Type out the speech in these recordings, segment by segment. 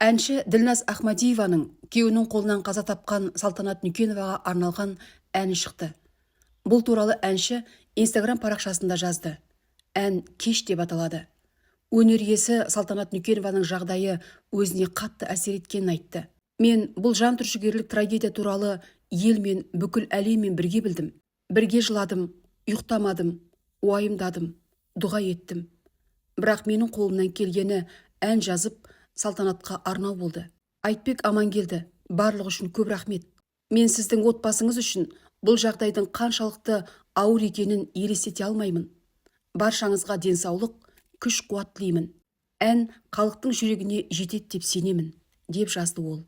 Әнші Ділназ Ахмадиеваның күйеуінің қолынан қаза тапқан Салтанат Нүкеноваға арналған әні шықты. Бұл туралы әнші Инстаграм парақшасында жазды. Ән кеш деп аталады. Өнер иесі Салтанат Нүкенованың жағдайы өзіне қатты әсер еткенін айтты. Мен бұл жан түршігерлік трагедия туралы ел мен бүкіл әлеммен бірге білдім. Бірге жыладым, ұйықтамадым, уайымдадым, дұға еттім. Бірақ менің қолымнан келгені ән жазып Салтанатқа арнау болды. Айтбек аман келді. Барлығы үшін көп рахмет. Мен сіздің отбасыңыз үшін бұл жағдайдың қаншалықты ауыр екенін елестете алмаймын. Баршаңызға денсаулық, күш қуат тілеймін. Ән халықтың жүрегіне жетеді деп сенемін, деп жазды ол.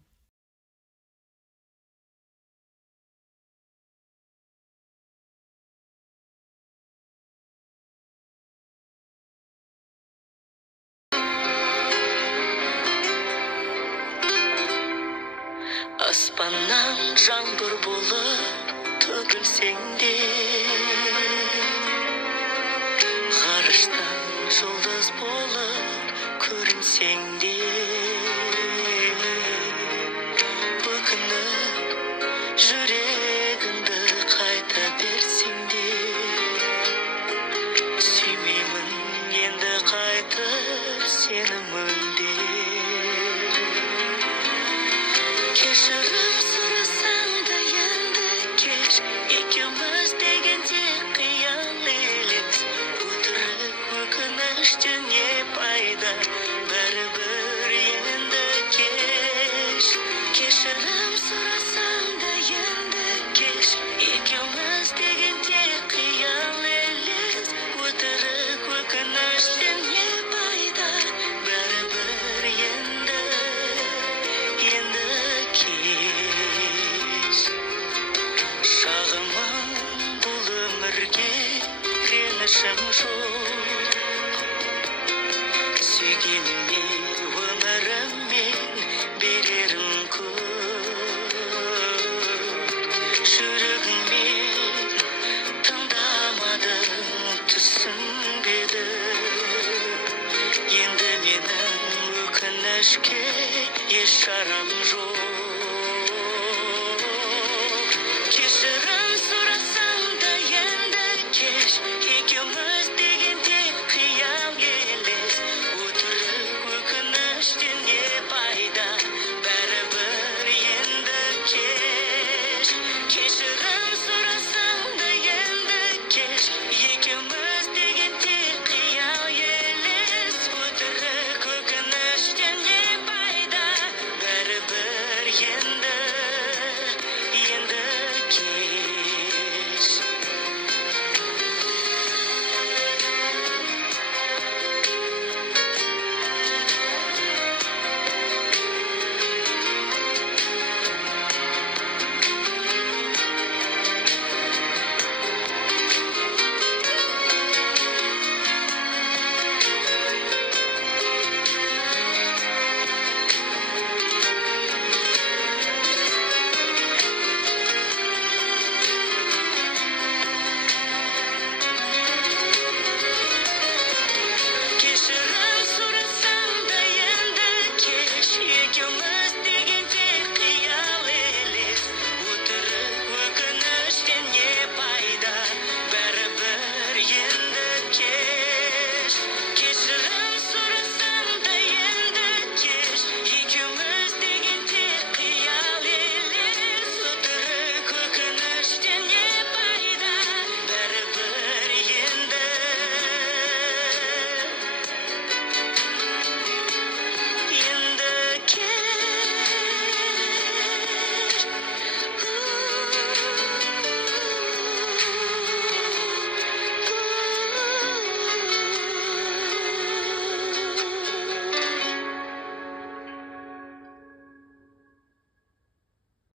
Аспаннан жаңбыр болып төгілсең де, ғарыштан жұлдыз болып көрінсең де, өкініп жүрегіңді қайта берсең де, сүймеймін енді қайтып сені мүлде. Кешірім сұрасаң да енді кеш, екеуміз дегенде қиял елес. Өтірік өкініштен не пайда, бәрібір енді кеш. Кешірім сұрасаң да енді кеш, екеуміз дегенде қиял елес. Өтірік өкініштен не пайда, бәрібір енді шағымын бұл өмірге ренішім жоқ. Сүйгеніме өміріммен берерім көп. Жүрегіңмен тыңдамадың, түсінбеді. Енді менің өкінішке еш шарам жоқ. Кешірім сұрасаң да енді кеш, екеуміз дегенде қиял елес. Өтірік өкініштен не пайда, бәрібір енді кеш. Кешірім сұрасаң да енді кеш, екеуміз дегенде қиял елес. Өтірік өкініштен не пайда, бәрібір енді